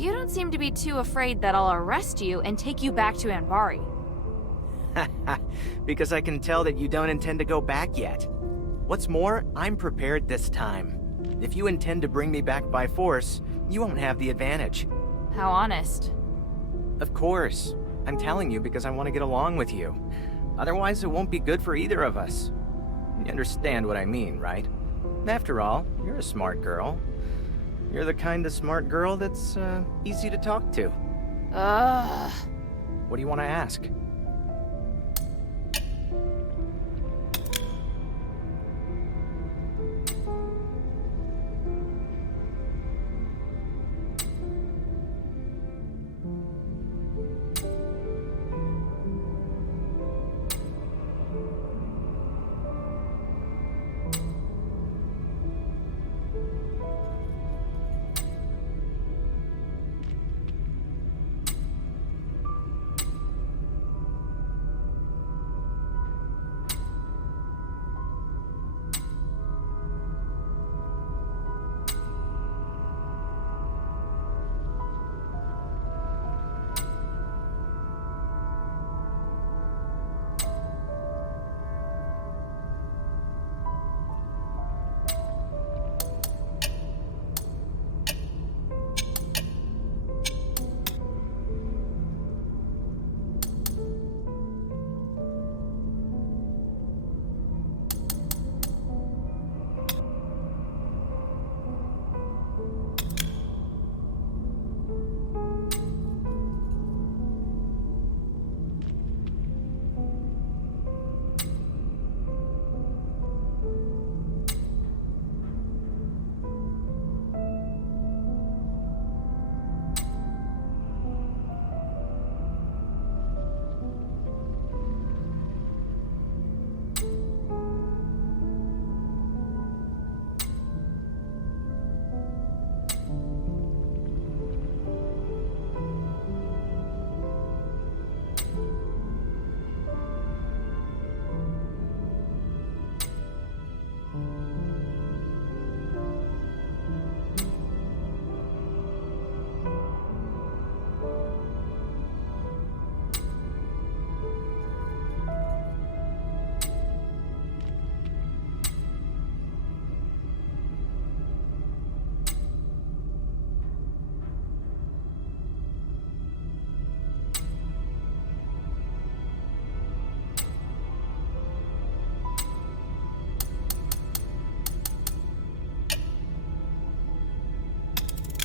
You don't seem to be too afraid that I'll arrest you and take you back to Anbari. Because I can tell that you don't intend to go back yet. What's more, I'm prepared this time. If you intend to bring me back by force, you won't have the advantage. How honest. Of course. I'm telling you because I want to get along with you. Otherwise, it won't be good for either of us. You understand what I mean, right? After all, you're a smart girl. You're the kind of smart girl that's, easy to talk to. Ugh. What do you want to ask?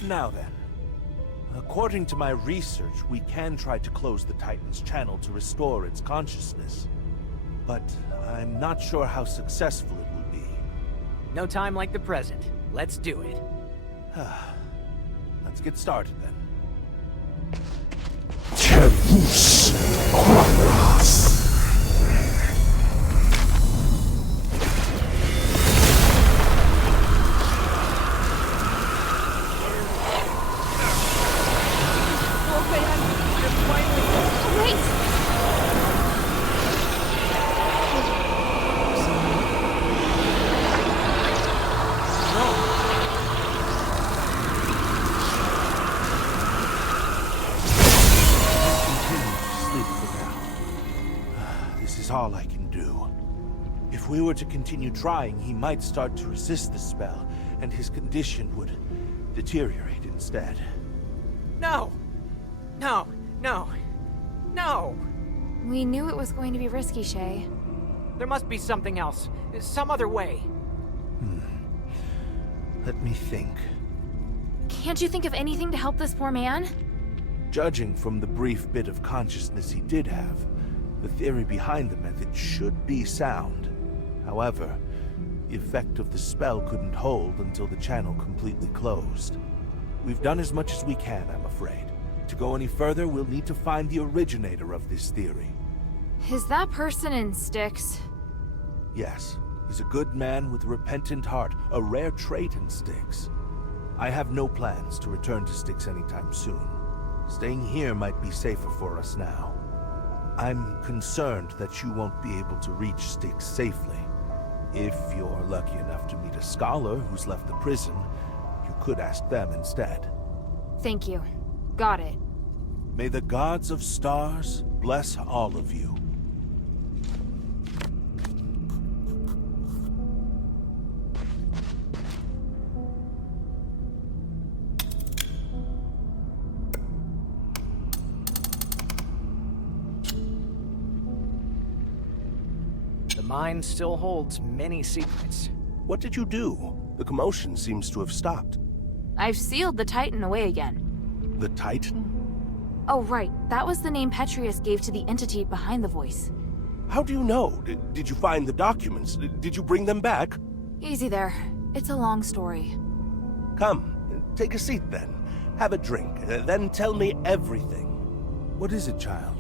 Now then, according to my research, we can try to close the Titan's channel to restore its consciousness. But I'm not sure how successful it will be. No time like the present. Let's do it. Let's get started then. All I can do. If we were to continue trying, he might start to resist the spell, and his condition would deteriorate instead. No! No! No! No! We knew it was going to be risky, Shay. There must be something else. Some other way. Let me think. Can't you think of anything to help this poor man? Judging from the brief bit of consciousness he did have, the theory behind the method should be sound. However, the effect of the spell couldn't hold until the channel completely closed. We've done as much as we can, I'm afraid. To go any further, we'll need to find the originator of this theory. Is that person in Styx? Yes, he's a good man with a repentant heart, a rare trait in Styx. I have no plans to return to Styx anytime soon. Staying here might be safer for us now. I'm concerned that you won't be able to reach Styx safely. If you're lucky enough to meet a scholar who's left the prison, you could ask them instead. Thank you. Got it. May the gods of stars bless all of you. The mine still holds many secrets. What did you do? The commotion seems to have stopped. I've sealed the Titan away again. The Titan? Oh, right. That was the name Petrius gave to the entity behind the voice. How do you know? Did you find the documents? Did you bring them back? Easy there. It's a long story. Come, take a seat then. Have a drink, then tell me everything. What is it, child?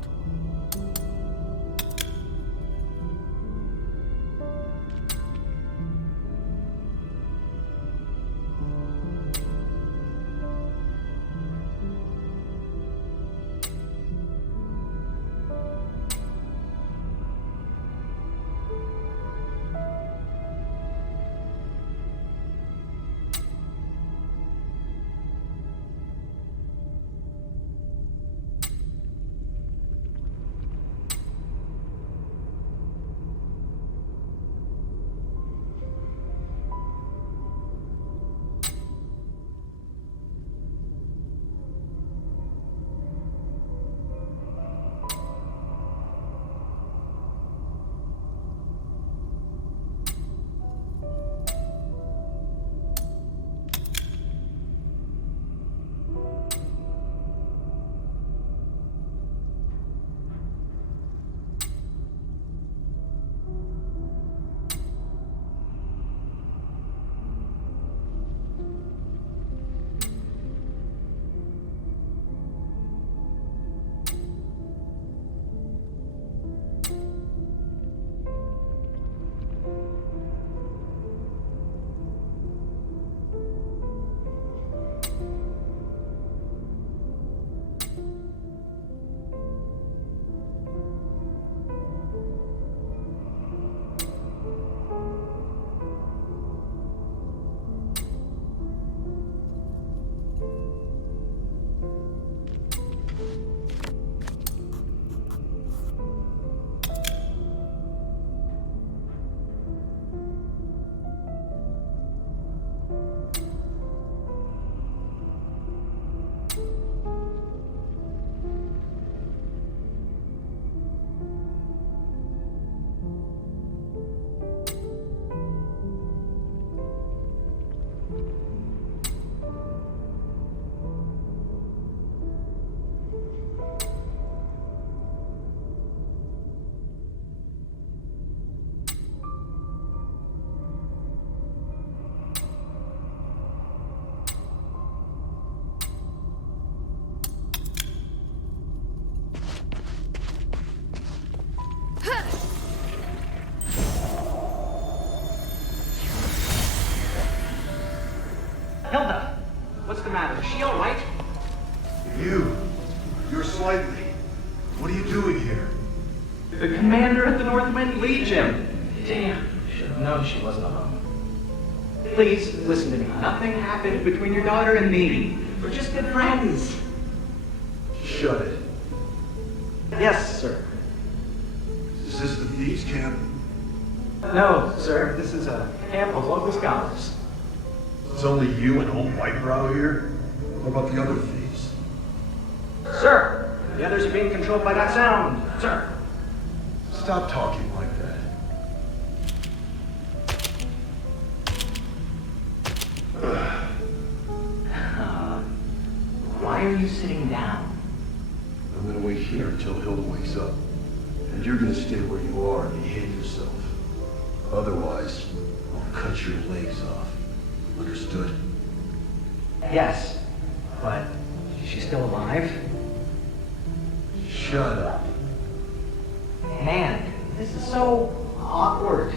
Hilda! What's the matter? Is she alright? You're slightly. What are you doing here? The commander at the Northwind Legion! Damn, should have known she wasn't alone. Please, listen to me. Nothing happened between your daughter and me. We're just good friends. Shut it. Yes, sir. Is this the thieves' camp? No, sir. This is a camp of local scholars. It's only you and old Whitebrow here? What about the other thieves? Sir! The others are being controlled by that sound. Sir! Stop talking like that. Why are you sitting down? I'm gonna wait here until Hilda wakes up. And you're gonna stay where you are and behave yourself. Otherwise, I'll cut your legs off. Understood? Yes, but is she still alive? Shut up. Man, this is so awkward.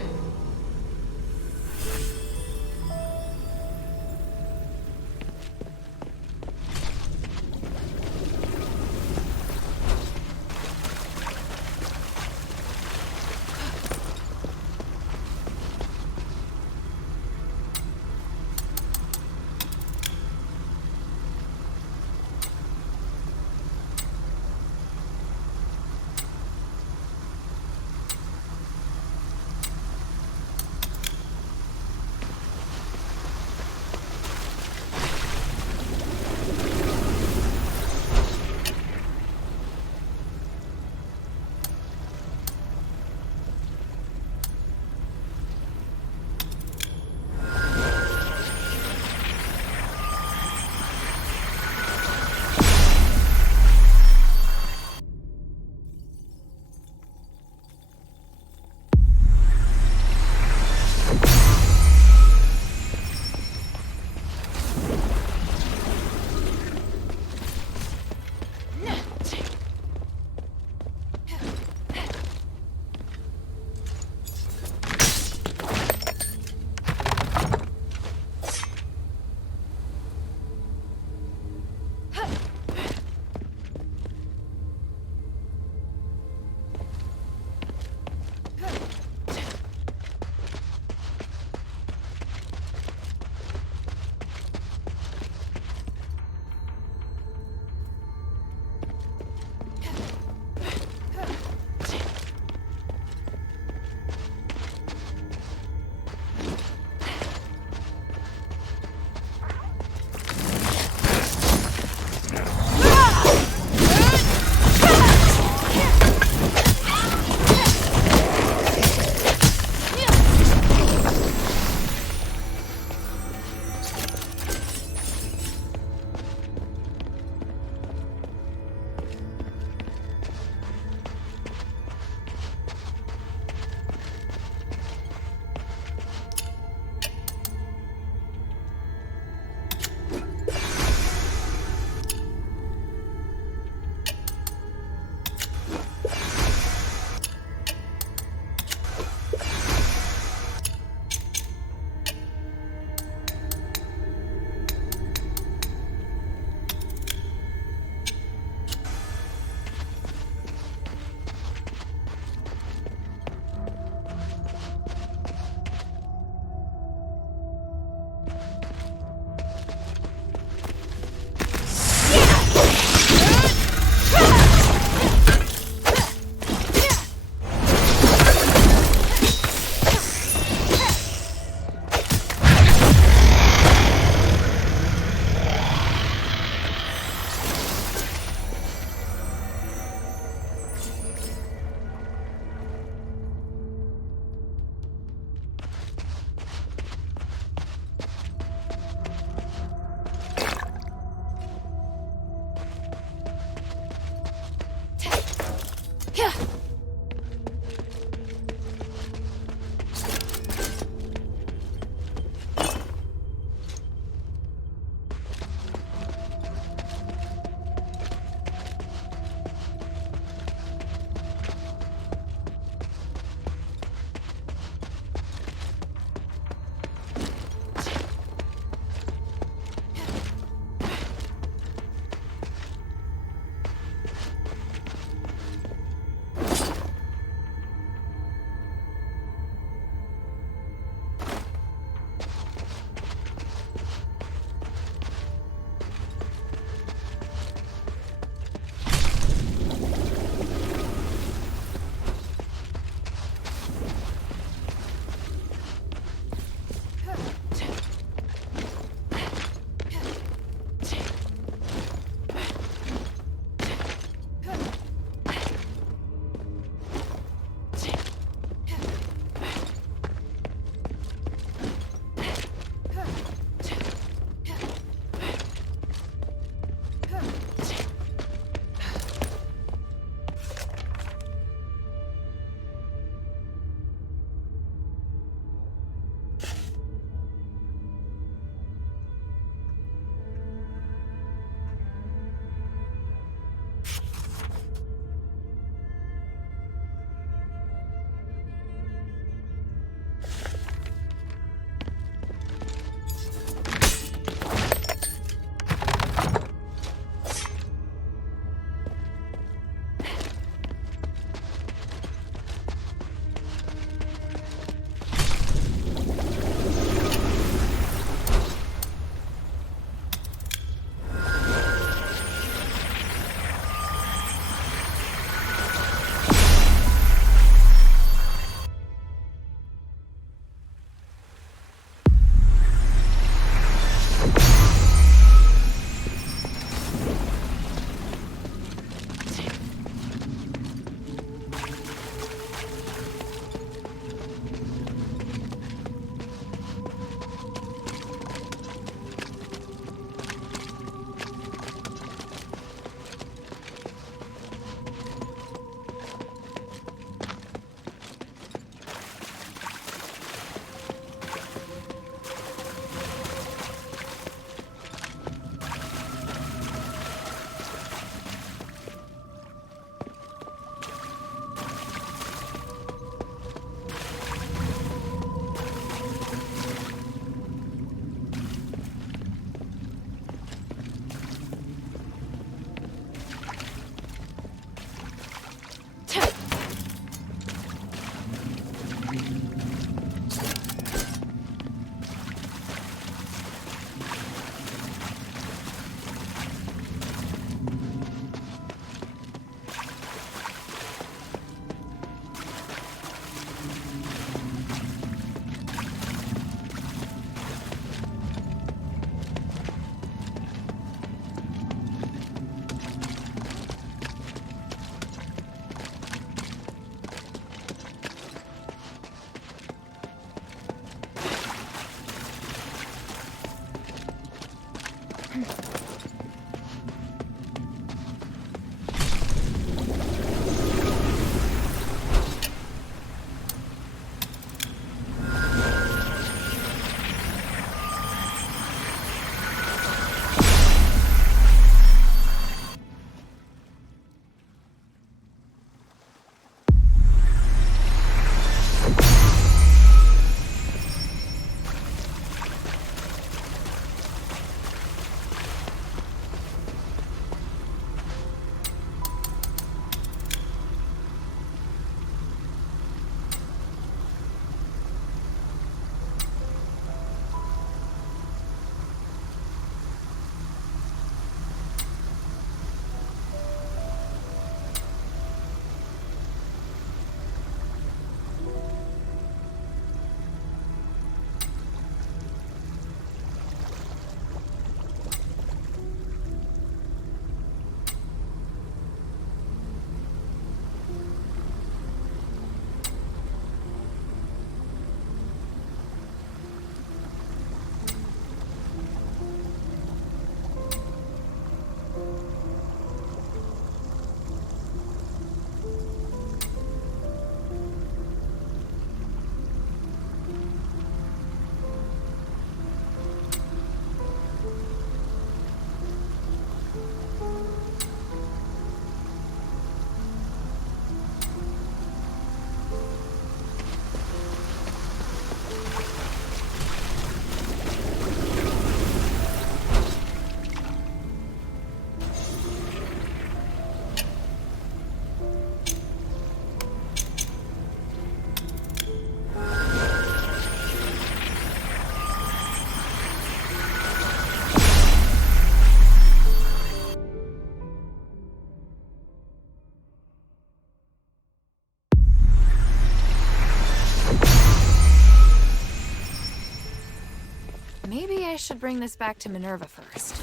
Maybe I should bring this back to Minerva first.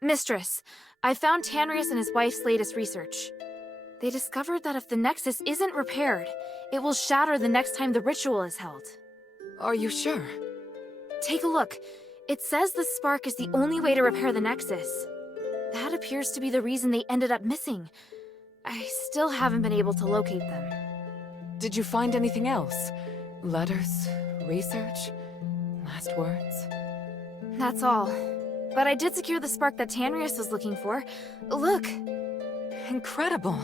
Mistress, I found Tanrius and his wife's latest research. They discovered that if the Nexus isn't repaired, it will shatter the next time the ritual is held. Are you sure? Take a look. It says the spark is the only way to repair the Nexus. That appears to be the reason they ended up missing. I still haven't been able to locate them. Did you find anything else? Letters? Research? Last words? That's all. But I did secure the spark that Tanrius was looking for. Look! Incredible!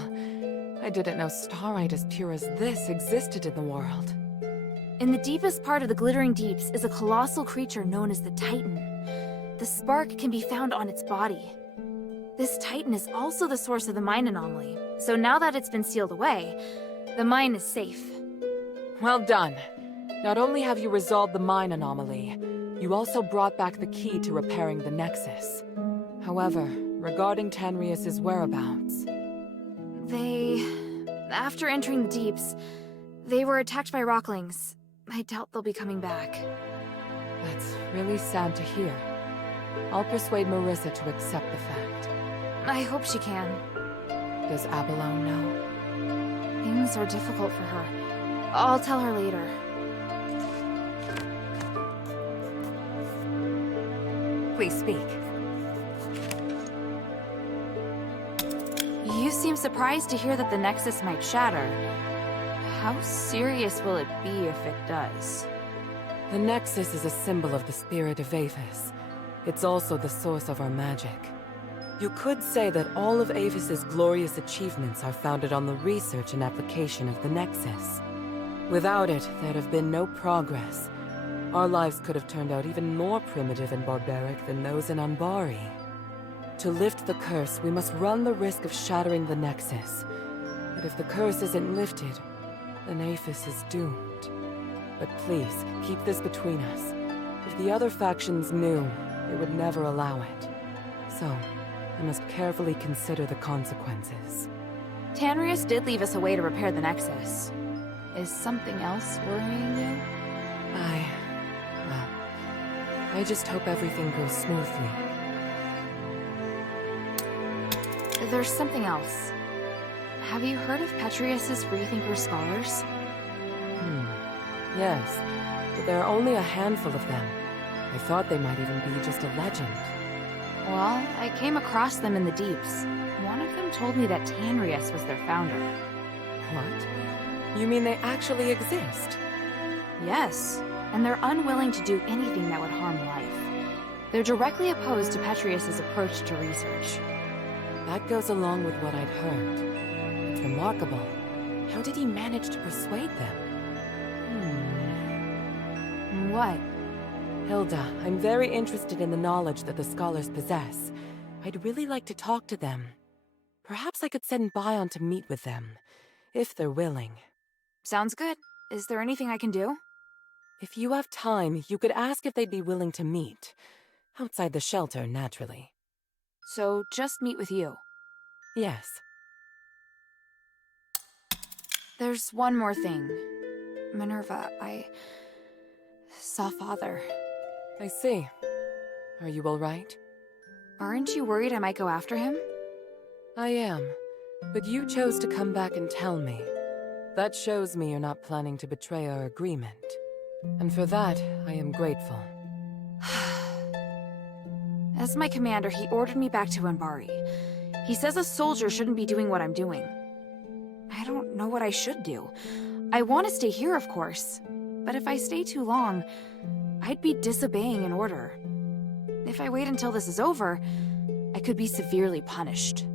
I didn't know starite as pure as this existed in the world. In the deepest part of the Glittering Deeps is a colossal creature known as the Titan. The spark can be found on its body. This Titan is also the source of the mine anomaly, so now that it's been sealed away, the mine is safe. Well done. Not only have you resolved the mine anomaly, you also brought back the key to repairing the Nexus. However, regarding Tanrius's whereabouts... After entering the Deeps, they were attacked by Rocklings. I doubt they'll be coming back. That's really sad to hear. I'll persuade Marissa to accept the fact. I hope she can. Does Abalone know? Things are difficult for her. I'll tell her later. Please speak. You seem surprised to hear that the Nexus might shatter. How serious will it be if it does? The Nexus is a symbol of the spirit of Avis. It's also the source of our magic. You could say that all of Avis's glorious achievements are founded on the research and application of the Nexus. Without it, there'd have been no progress. Our lives could have turned out even more primitive and barbaric than those in Anbari. To lift the curse, we must run the risk of shattering the Nexus. But if the curse isn't lifted, then Avis is doomed. But please, keep this between us. If the other factions knew, they would never allow it. So, I must carefully consider the consequences. Tanrius did leave us a way to repair the Nexus. Is something else worrying you? I just hope everything goes smoothly. there's something else. Have you heard of Petrius's freethinker scholars? Yes, but there are only a handful of them. I thought they might even be just a legend. Well, I came across them in the deeps. One of them told me that Tanrius was their founder. What? You mean they actually exist? Yes, and they're unwilling to do anything that would harm life. They're directly opposed to Petrius's approach to research. That goes along with what I'd heard. It's remarkable. How did he manage to persuade them? What? Hilda, I'm very interested in the knowledge that the scholars possess. I'd really like to talk to them. Perhaps I could send Bion to meet with them, if they're willing. Sounds good. Is there anything I can do? If you have time, you could ask if they'd be willing to meet. Outside the shelter, naturally. So, just meet with you. Yes. There's one more thing. Minerva, I saw Father. I see. Are you all right? Aren't you worried I might go after him? I am. But you chose to come back and tell me. That shows me you're not planning to betray our agreement. And for that, I am grateful. As my commander, he ordered me back to Anbari. He says a soldier shouldn't be doing what I'm doing. I don't know what I should do. I want to stay here, of course. But if I stay too long, I'd be disobeying an order. If I wait until this is over, I could be severely punished.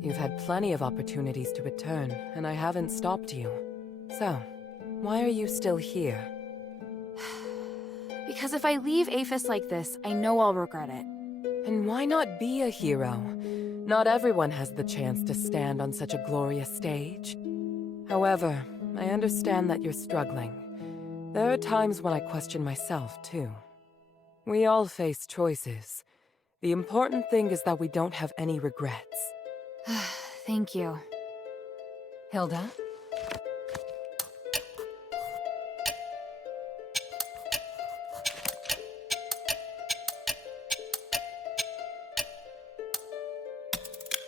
You've had plenty of opportunities to return, and I haven't stopped you. So, why are you still here? Because if I leave Aphis like this, I know I'll regret it. And why not be a hero? Not everyone has the chance to stand on such a glorious stage. However, I understand that you're struggling. There are times when I question myself, too. We all face choices. The important thing is that we don't have any regrets. Thank you. Hilda?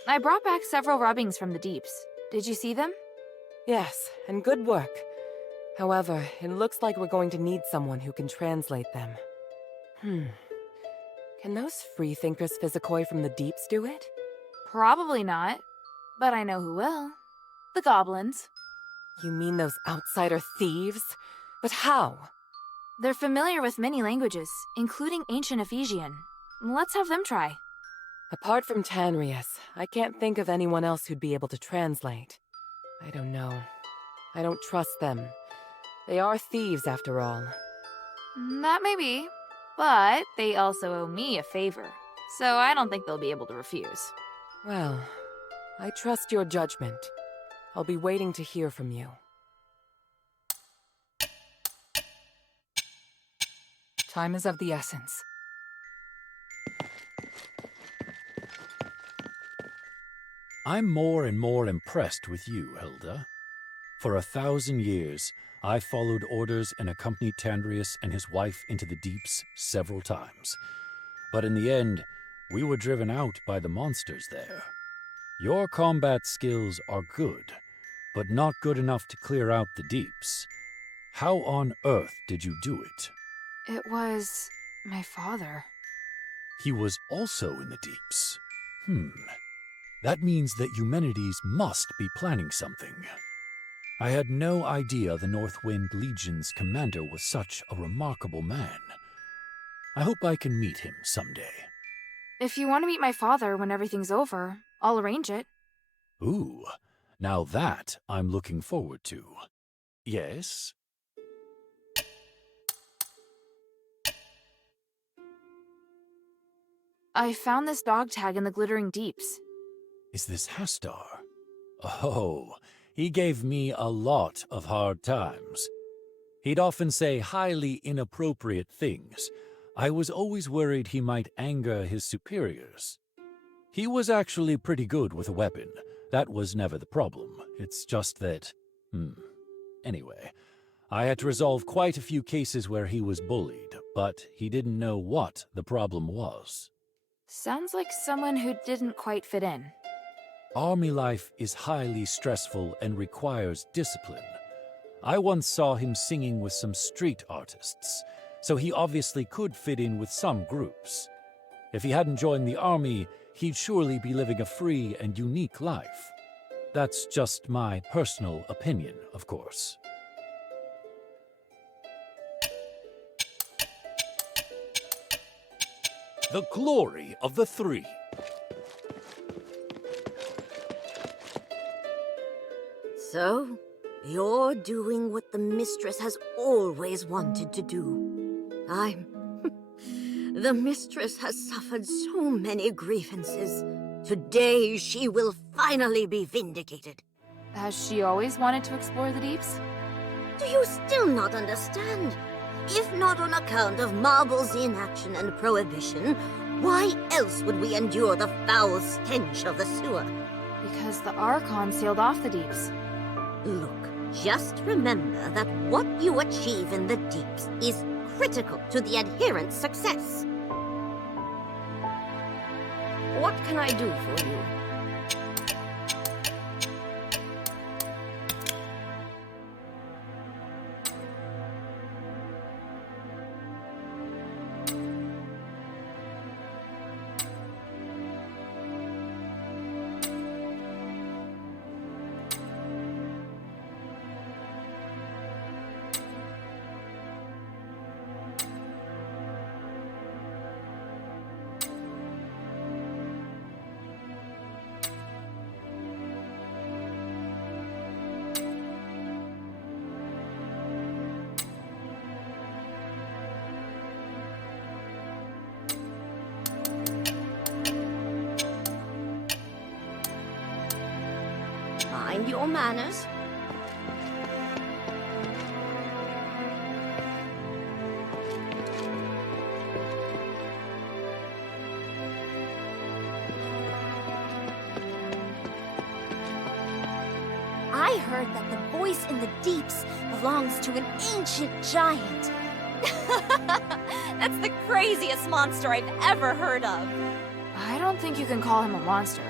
I brought back several rubbings from the deeps. Did you see them? Yes, and good work. However, it looks like we're going to need someone who can translate them. Can those freethinkers physicoi from the deeps do it? Probably not. But I know who will. The goblins. You mean those outsider thieves? But how? They're familiar with many languages, including ancient Ephesian. Let's have them try. Apart from Tanrius, I can't think of anyone else who'd be able to translate. I don't know. I don't trust them. They are thieves, after all. That may be, but they also owe me a favor, so I don't think they'll be able to refuse. Well, I trust your judgment. I'll be waiting to hear from you. Time is of the essence. I'm more and more impressed with you, Hilda. For 1,000 years, I followed orders and accompanied Tandrius and his wife into the deeps several times. But in the end, we were driven out by the monsters there. Your combat skills are good, but not good enough to clear out the deeps. How on earth did you do it? It was my father. He was also in the deeps. That means that Eumenides must be planning something. I had no idea the Northwind Legion's commander was such a remarkable man. I hope I can meet him someday. If you want to meet my father when everything's over, I'll arrange it. Ooh, now that I'm looking forward to. Yes? I found this dog tag in the Glittering Deeps. Is this Hastar? Oh, he gave me a lot of hard times. He'd often say highly inappropriate things. I was always worried he might anger his superiors. He was actually pretty good with a weapon. That was never the problem. It's just that... Anyway, I had to resolve quite a few cases where he was bullied, but he didn't know what the problem was. Sounds like someone who didn't quite fit in. Army life is highly stressful and requires discipline. I once saw him singing with some street artists, so he obviously could fit in with some groups. If he hadn't joined the army, he'd surely be living a free and unique life. That's just my personal opinion, of course. The glory of the three. So, you're doing what the mistress has always wanted to do. The mistress has suffered so many grievances. Today she will finally be vindicated. Has she always wanted to explore the deeps? Do you still not understand? If not on account of Marble's inaction and prohibition, why else would we endure the foul stench of the sewer? Because the Archon sailed off the deeps. Look, just remember that what you achieve in the deeps is critical to the adherent's success. What can I do for you? Mind your manners. I heard that the voice in the deeps belongs to an ancient giant. That's the craziest monster I've ever heard of. I don't think you can call him a monster.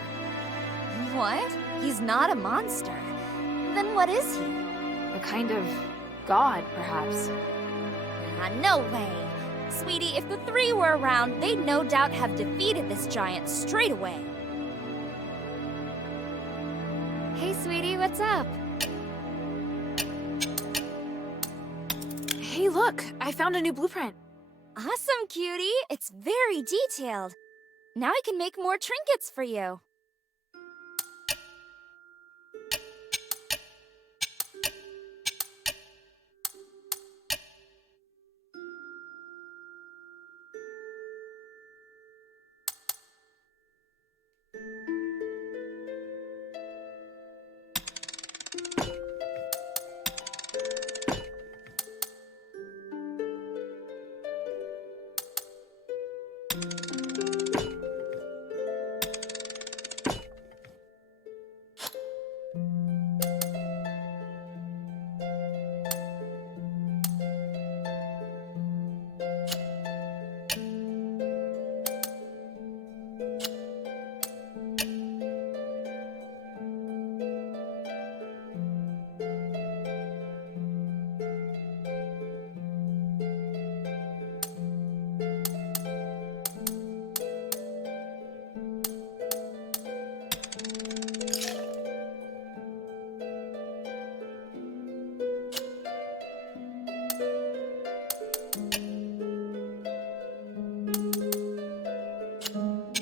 What? He's not a monster. Then what is he? A kind of god, perhaps. No way. Sweetie, if the three were around, they'd no doubt have defeated this giant straight away. Hey, sweetie, what's up? Hey, look! I found a new blueprint. Awesome, cutie. It's very detailed. Now I can make more trinkets for you.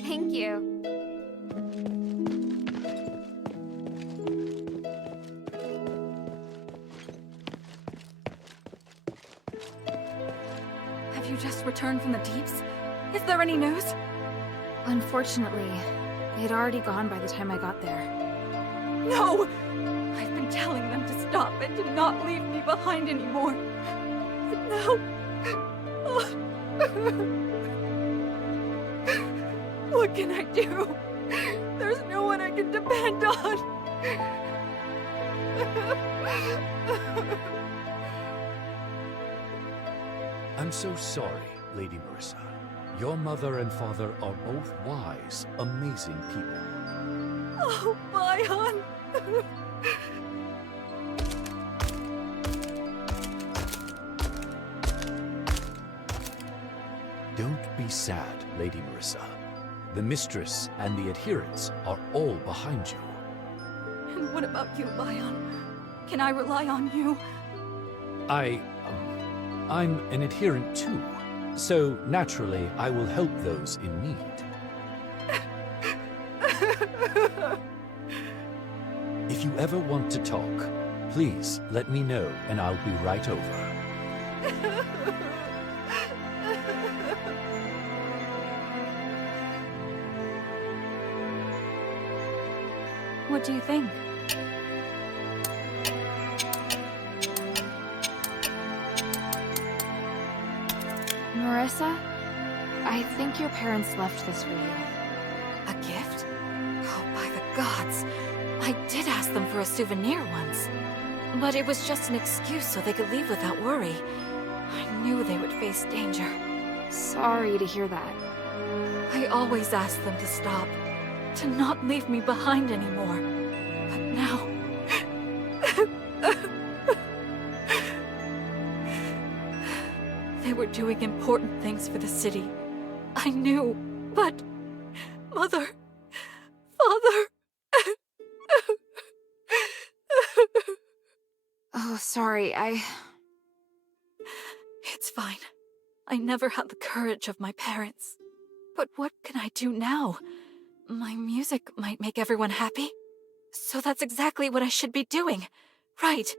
Thank you. Have you just returned from the deeps? Is there any news? Unfortunately, they had already gone by the time I got there. No! I've been telling them to stop and to not leave me behind anymore. But now... What can I do? There's no one I can depend on. I'm so sorry, Lady Marissa. Your mother and father are both wise, amazing people. Oh, Bion! Don't be sad, Lady Marissa. The mistress and the adherents are all behind you. And what about you, Bion? Can I rely on you? I'm an adherent too. So naturally, I will help those in need. If you ever want to talk, please let me know and I'll be right over. What do you think? Marissa, I think your parents left this for you. A gift? Oh, by the gods! I did ask them for a souvenir once. But it was just an excuse so they could leave without worry. I knew they would face danger. Sorry to hear that. I always asked them to stop. To not leave me behind anymore. But now... They were doing important things for the city. I knew, but... Mother... Father... Oh, sorry, It's fine. I never had the courage of my parents. But what can I do now? My music might make everyone happy. So that's exactly what I should be doing. Right.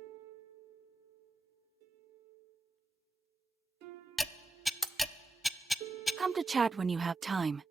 Come to chat when you have time.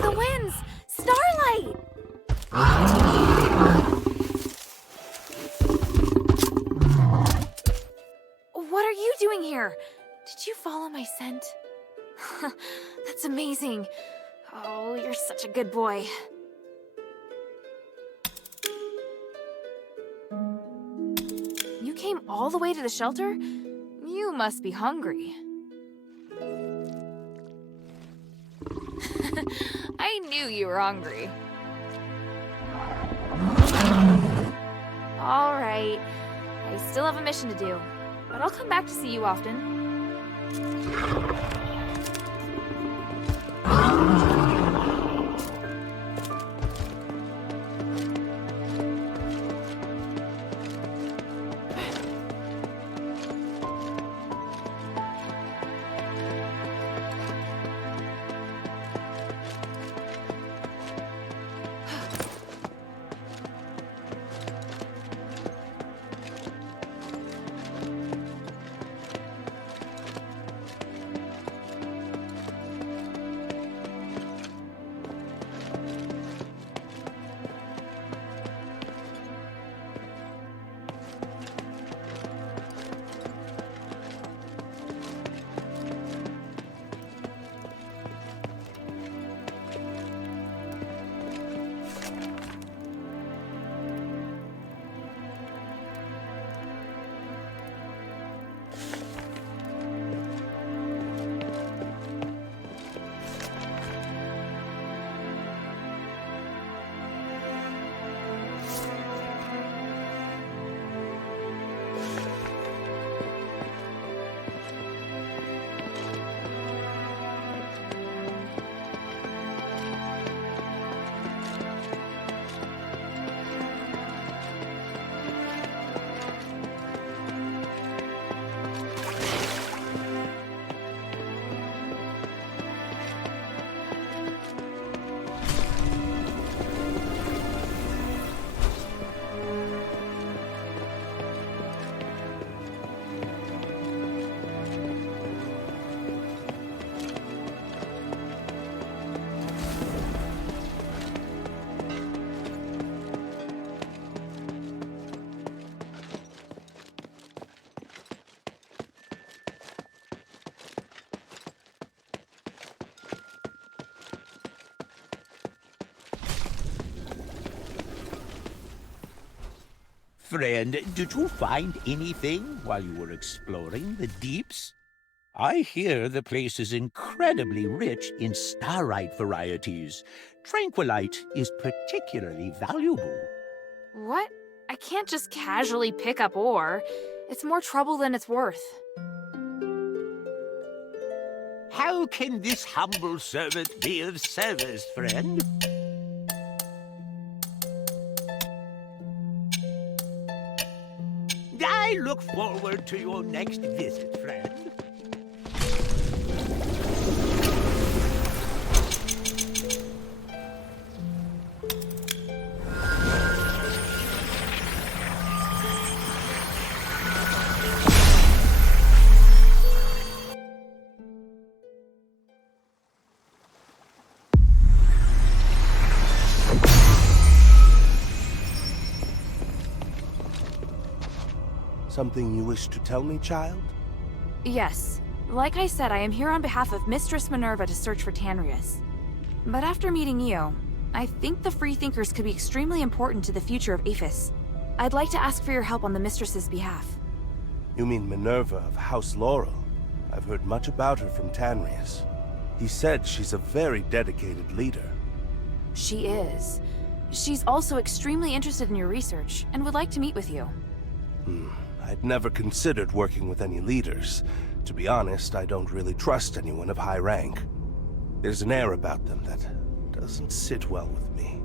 The winds! Starlight! What are you doing here? Did you follow my scent? That's amazing. Oh, you're such a good boy. You came all the way to the shelter? You must be hungry. I knew you were hungry. All right. I still have a mission to do, but I'll come back to see you often. Friend, did you find anything while you were exploring the deeps? I hear the place is incredibly rich in starite varieties. Tranquilite is particularly valuable. What? I can't just casually pick up ore. It's more trouble than it's worth. How can this humble servant be of service, friend? I look forward to your next visit, friend. Something you wish to tell me, child? Yes. Like I said, I am here on behalf of Mistress Minerva to search for Tanrius. But after meeting you, I think the Freethinkers could be extremely important to the future of Aphis. I'd like to ask for your help on the Mistress's behalf. You mean Minerva of House Laurel? I've heard much about her from Tanrius. He said she's a very dedicated leader. She is. She's also extremely interested in your research, and would like to meet with you. I'd never considered working with any leaders. To be honest, I don't really trust anyone of high rank. There's an air about them that doesn't sit well with me.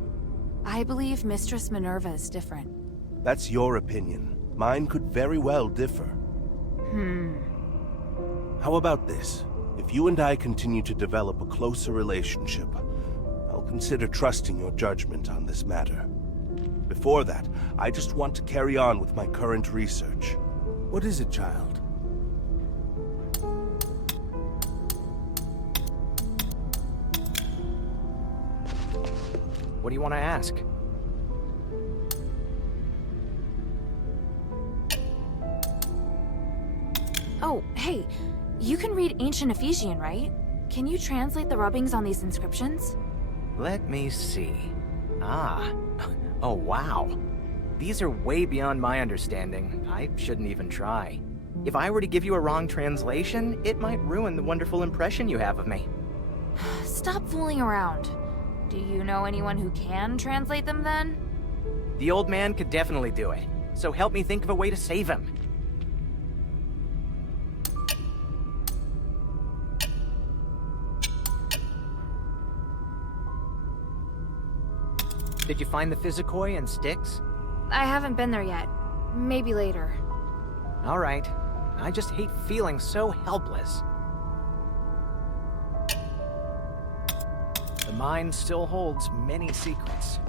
I believe Mistress Minerva is different. That's your opinion. Mine could very well differ. How about this? If you and I continue to develop a closer relationship, I'll consider trusting your judgment on this matter. Before that, I just want to carry on with my current research. What is it, child? What do you want to ask? Oh, hey. You can read Ancient Ephesian, right? Can you translate the rubbings on these inscriptions? Let me see. Ah. Oh, wow. These are way beyond my understanding. I shouldn't even try. If I were to give you a wrong translation, it might ruin the wonderful impression you have of me. Stop fooling around. Do you know anyone who can translate them then? The old man could definitely do it. So help me think of a way to save him. Did you find the Physicoi and sticks? I haven't been there yet. Maybe later. All right. I just hate feeling so helpless. The mind still holds many secrets.